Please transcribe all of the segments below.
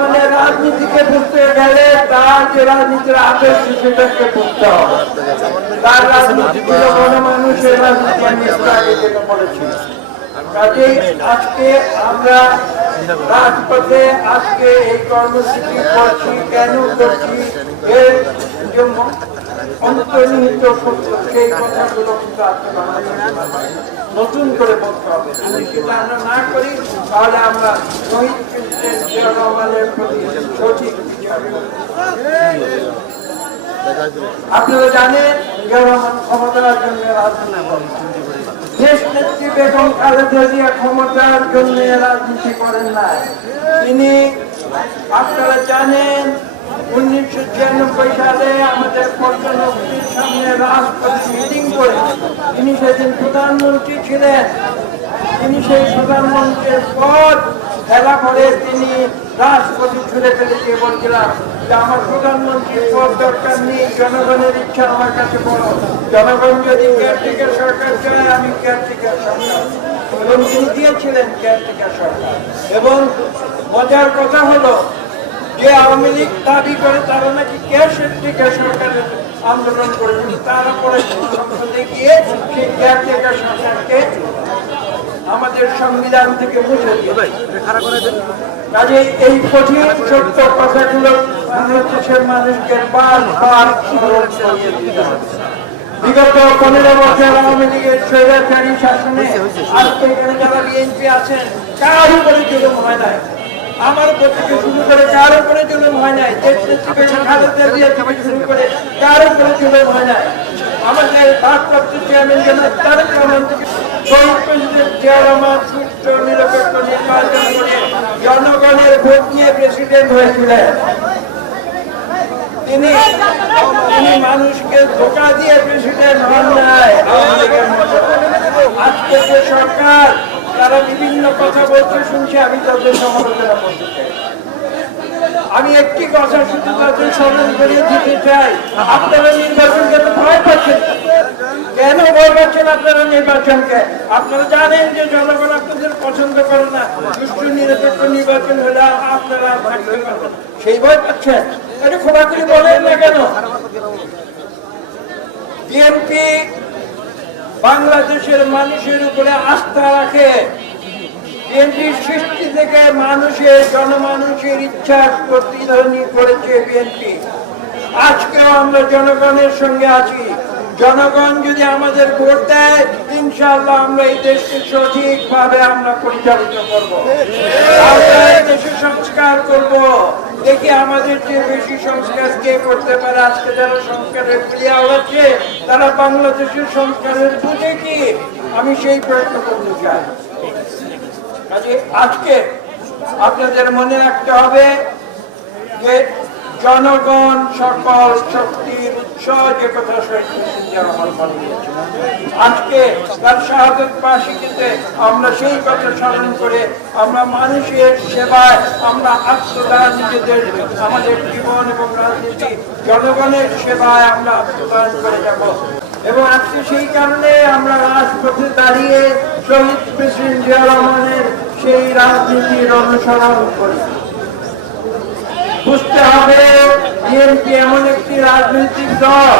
মানে রাজনীতিকে বুঝতে গেলে তার যে রাজনীতির আদর্শ সেটাকে বুঝতে হবে। তার রাজনীতি ছিল গণমানুষের রাজনীতি আমি যেটা বলেছি। কাজেই আজকে আমরা রাজপথে আজকে এই কর্মসূচি করছি, কেন করছি অন্তর্নিহিত সত্য সেই কথাগুলো কিন্তু আজকে নতুন করে বলতে হবে। যদি সেটা আমরা না করি, তাহলে আমরা শহীদ রহমানের প্রতি সঠিক আপনারা জানেন রহমান ক্ষমতার জন্য রাজনীতি দেশ বেগম খালেদা ক্ষমতার জন্য রাজনীতি করেন না তিনি, আপনারা জানেন, উনিশশো ছিয়ানব্বই সালে আমাদের সামনে প্রধানমন্ত্রী ছিলেন। তিনি সেই প্রধানমন্ত্রীর পদ খেলা করে তিনি রাষ্ট্রপতি ছুড়ে বলছিলাম যে, আমার প্রধানমন্ত্রীর পদ দরকার নেই, জনগণের ইচ্ছা আমার কাছে বড়। জনগণ যদি সরকার চায়, আমি সরকার। এবং তিনি দিয়েছিলেন কেয়ারটেকার সরকার। এবং মজার কথা হলো যে, আওয়ামী লীগ দাবি করে তারা নাকি কেয়ারটেকার সরকারের আন্দোলন করেছিল তারা পরে সংসদে গিয়ে সেই কেয়ারটেকার সরকারকে আমাদের সংবিধান থেকে মুছে কাজে এই কঠিন সত্য কথাগুলো বাংলাদেশের মানুষকে বারবার স্মরণ করিয়ে দিতে হবে। বিগত পনেরো বছর আওয়ামী লীগের স্বৈরাচারী শাসনে আজকে এখানে যারা বিএনপি আছেন কার উপরে জুলুম হয় নাই। আমার থেকে শুরু করে কার উপরে জুলুম হয় নাই? শুরু করে কার জুলুম হয় নাই? আমাদের ভারপ্রাপ্ত চেয়ারম্যান জনাব তারেক রহমান থেকে জনগণের ভোট নিয়ে প্রেসিডেন্ট হয়েছিলেন। তিনি তিনি মানুষকে ধোকা দিয়ে প্রেসিডেন্ট হন নাই। আজকে যে সরকার তারা বিভিন্ন কথা বলতে শুনছে, আমি তাদের সমালোচনা করতে চাই। আমি একটি কথা শুধু তাদের স্মরণ করিয়ে দিতে চাই। আপনারা নির্বাচনকে তো ভয় পাচ্ছেন? কেন ভয় পাচ্ছেন আপনারা নির্বাচনকে? আপনারা জানেন যে জনগণ আপনাদের পছন্দ করে না। সুষ্ঠু নিরপেক্ষ নির্বাচন হলে আপনারা সেই ভয় পাচ্ছেন? এটা খোলাখুলি বলেন না কেন? বিএনপি বাংলাদেশের মানুষের উপরে আস্থা রাখে। বিএনপির সৃষ্টি থেকে মানুষের, জনমানুষের ইচ্ছা প্রতিধ্বনি করেছে বিএনপি আজকেও আমরা জনগণের সঙ্গে আছি। জনগণ যদি আমাদের ভোট দেয়, ইনশাআল্লাহ আমরা এই দেশকে সঠিকভাবে আমরা পরিচালিত করব। আমরা এই দেশে সংস্কার করব। দেখি আমাদের যে বেশি সংস্কার কে করতে পারে, আজকে যারা সংস্কারের ক্রিয়া হচ্ছে, তারা বাংলাদেশের সংস্কারের বুঝে কি? আমি সেই প্রশ্ন করতে চাই। আজকে আপনাদের মনে রাখতে হবে যে জনগণ সকল শক্তির কথা। আজকে তার আমরা সেই কথা স্মরণ করে আমরা মানুষের সেবায় আমরা নিজেদের আমাদের জীবন এবং রাজনীতি, জনগণের সেবায় আমরা আত্মদান করে যাব এবং আজকে সেই কারণে আমরা রাজপথে দাঁড়িয়ে শহীদ প্রেসিডেন্ট জিয়া রহমানের সেই রাজনীতির অনুসরণ করি বুঝতে হবে বিএনপি এমন একটি রাজনৈতিক দল।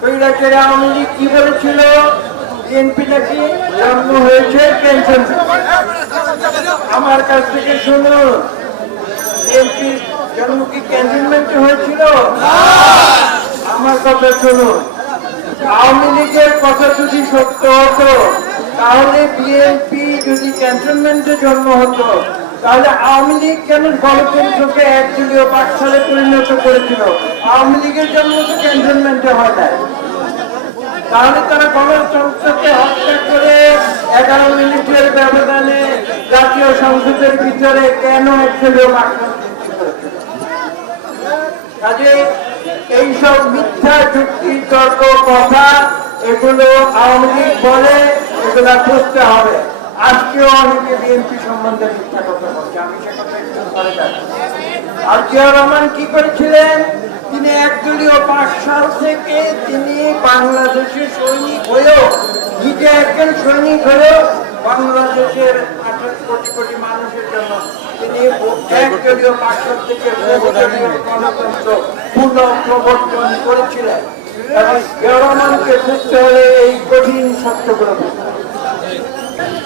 কৈরাকের আওয়ামী লীগ কি বলেছিল? বিএনপি নাকি জন্ম হয়েছে পেনশন আমার কাছ থেকে শুনুন বিএনপি জন্ম কি ক্যান্টনমেন্টে হয়েছিল? আমার কথা শুনুন। আওয়ামী লীগের কথা যদি সত্য হতো, তাহলে বিএনপি যদি ক্যান্টনমেন্টে জন্ম হতো তাহলে আওয়ামী লীগ কেন গণতন্ত্রকে একদলীয় পাঠশালে পরিণত করেছিল। আওয়ামী লীগের জন্ম তো ক্যান্টনমেন্টে হয় না তাহলে তারা গণতন্ত্রকে হত্যা করে এগারো মিনিটের ব্যবধানে জাতীয় সংসদের ভিতরে কেন একদলীয় পাঠশালা কাজে এইসব মিথ্যা যুক্তি তর্ক, কথা, এগুলো আওয়ামী লীগ বলে, এগুলা বুঝতে হবে। আজকেও অনেকে বিএনপি সম্বন্ধে মিথ্যা কথা বলছে। আমি সে কথা একটু যাচ্ছি। আর রহমান কি করেছিলেন? তিনি একদলীয় পাঁচ সাল থেকে তিনি বাংলাদেশের সৈনিক হয়েও নিজে একজন সৈনিক হয়েও বাংলাদেশের আঠাশ কোটি কোটি মানুষের জন্য তিনি একদলীয় বাসন থেকে গণতন্ত্র পুনঃ প্রবর্তন করেছিলেন। এবং রহমানকে বুঝতে হলে এই কঠিন সত্যগুলো বুঝতে হবে। শাহাদাত বার্ষিক স্মরণে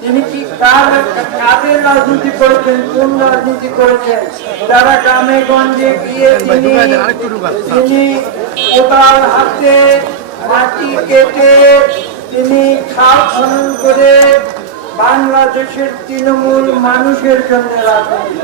তিনি কি কার কাদের রাজনীতি করেছেন, কোন রাজনীতি করেছেন যারা গ্রামে গঞ্জে গিয়ে তিনি তিনি কোদাল হাতে মাটি কেটে তিনি খাল খনন করে বাংলাদেশের তৃণমূল মানুষের জন্য রাজনীতি